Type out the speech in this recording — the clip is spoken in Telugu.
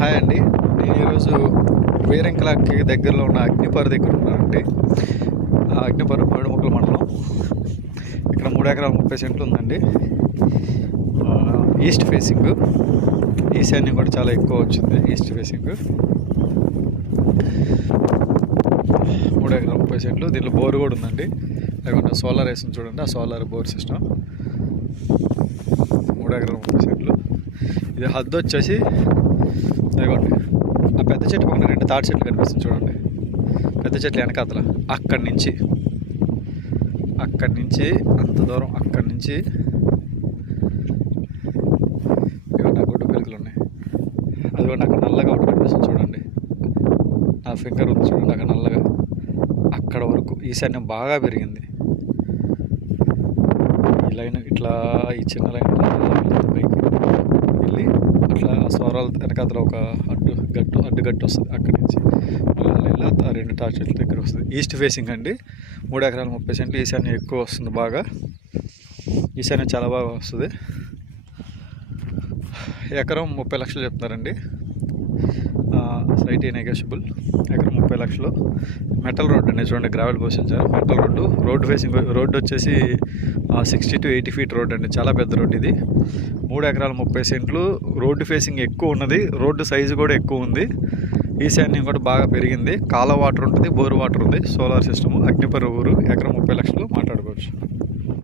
హాయ్ అండి. నేను ఈరోజు వేరంకలాకి దగ్గరలో ఉన్న అగ్నిపర్ దగ్గర ఉన్నానండి. ఆ అగ్నిపర్ పడుముక్కల మండలం. ఇక్కడ 3 ఎకరాల 30 సెంట్లు ఉందండి. ఈస్ట్ ఫేసింగ్, ఈశాన్యం కూడా చాలా ఎక్కువ వచ్చింది. ఈస్ట్ ఫేసింగ్ 3 ఎకరాల 30 సెంట్లు. దీంట్లో బోర్ కూడా ఉందండి. లేకుంటే సోలార్ వేసింది చూడండి, ఆ సోలార్ బోర్ సిస్టమ్. 3 ఎకరాల 30 సెంట్లు. ఇది హద్దు వచ్చేసి ఇదిగోండి, ఆ పెద్ద చెట్టు పక్కన 2 తాటి చెట్లు కనిపిస్తుంది చూడండి. పెద్ద చెట్లు వెనకాతల అక్కడి నుంచి అంత దూరం, అక్కడి నుంచి ఇవన్నీ గుడ్డు పెరుగులు ఉన్నాయి. అదిగోండి అక్కడ నల్లగా ఒకటి కనిపిస్తుంది చూడండి. నా ఫింగర్ ఉంది చూడండి అక్కడ నల్లగా. అక్కడ వరకు ఈశాన్యం బాగా పెరిగింది. ఈ లైన్ ఇట్లా, ఈ చిన్న లైన్ పైకి వెళ్ళి అట్లా స్వరాలు వెనకాతల ఒక అడ్డుగట్టు వస్తుంది. అక్కడి నుంచి ఇలా 2 తాటి చెట్ల దగ్గర వస్తుంది. ఈస్ట్ ఫేసింగ్ అండి. 3 ఎకరాల 30 సెంట్లు. ఈశాన్యం ఎక్కువ వస్తుంది బాగా. ఈశాన్యం చాలా బాగా వస్తుంది. ఎకరం 30 లక్షలు చెప్తున్నారండి. Site negotiable. ఎకరం 30 లక్షలు. మెటల్ రోడ్ అండి చూడండి, గ్రావెల్ పోషించారు. Metal road facing. రోడ్డు వచ్చేసి 60 to 80 ఫీట్ రోడ్ అండి. చాలా పెద్ద రోడ్డు ఇది. 3 ఎకరాల 30 సెంట్లు. రోడ్డు ఫేసింగ్ ఎక్కువ ఉన్నది. రోడ్డు సైజు కూడా ఎక్కువ ఉంది. ఈశాన్యం కూడా బాగా పెరిగింది. కాల వాటర్ ఉంటుంది, బోర్ వాటర్ ఉంది. Solar system. అగ్నిపర్ ఊరు. ఎకరం 30 లక్షలు మాట్లాడుకోవచ్చు.